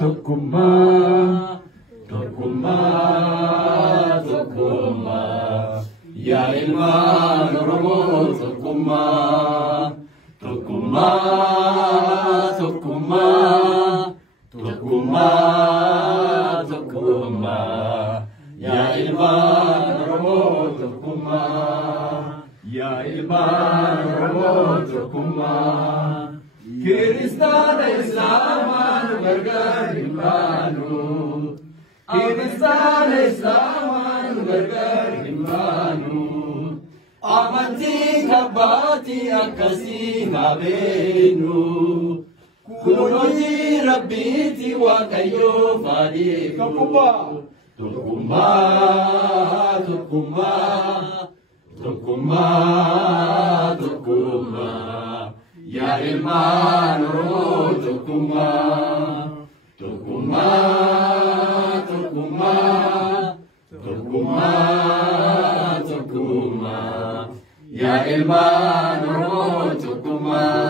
Tokkummaa, tokkummaa, tokkummaa, yaa ilmaan Oromoo tokkummaa, tokkummaa, tokkummaa, tokkummaa, tokkummaa, yaa ilmaan Oromoo tokkummaa, yaa ilmaan Oromoo tokkummaa. Kiristaana Islaamaan gargar hin baanu, Kiristaana Islaamaan gargar hin baanu, amantii kabbaatii akkasii haa beeknu, kun hojii Rabbiiti Waaqayyoo faadheefu. Tokkummaa, tokkummaa, tokkummaa, tokkummaa, yaa ilmaan Oromoo tokkummaa, tokkummaa, tokkummaa, tokkummaa, tokkummaa, yaa ilmaan Oromoo tokkummaa.